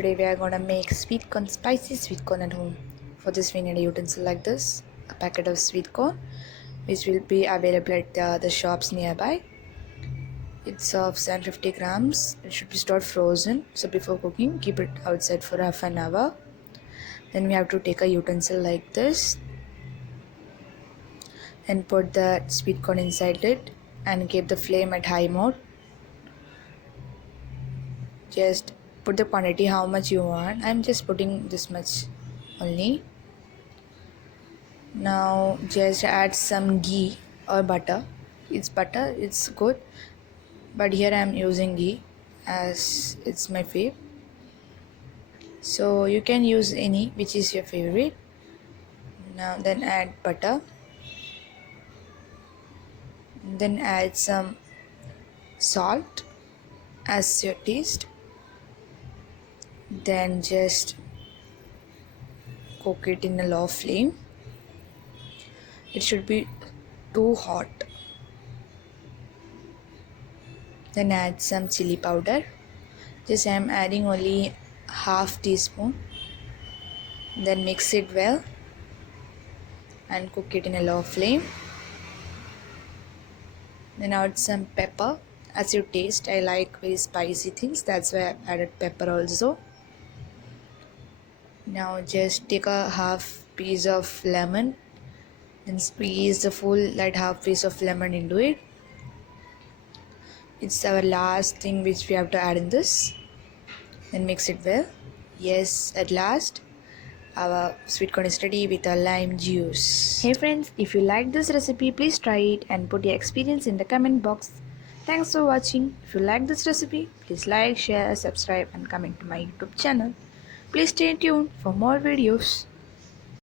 Today we are gonna make sweet corn, spicy sweet corn at home. For this we need a utensil like this, a packet of sweet corn, which will be available at the shops nearby. It's of 750 grams. It should be stored frozen. So before cooking, keep it outside for half an hour. Then we have to take a utensil like this and put the sweet corn inside it and keep the flame at high mode. Just put the quantity how much you want. I'm just putting this much only. Now just add some ghee or butter. It's butter, it's good, but here I'm using ghee as it's my fave. So you can use any which is your favorite. Now then add butter. Then add some salt as your taste. Then just cook it in a low flame. It should be too hot. Then add some chili powder. Just I am adding only half teaspoon. Then mix it well and cook it in a low flame. Then add some pepper as your taste. I like very spicy things, that's why I added pepper also. Now just take a half piece of lemon and squeeze the full that half piece of lemon into it. It's our last thing which we have to add in this. Then mix it well. Yes, at last our sweet corn is ready with a lime juice. Hey friends, if you like this recipe, please try it and put your experience in the comment box. Thanks for watching. If you like this recipe, please like, share, subscribe and comment to my YouTube channel. Please stay tuned for more videos.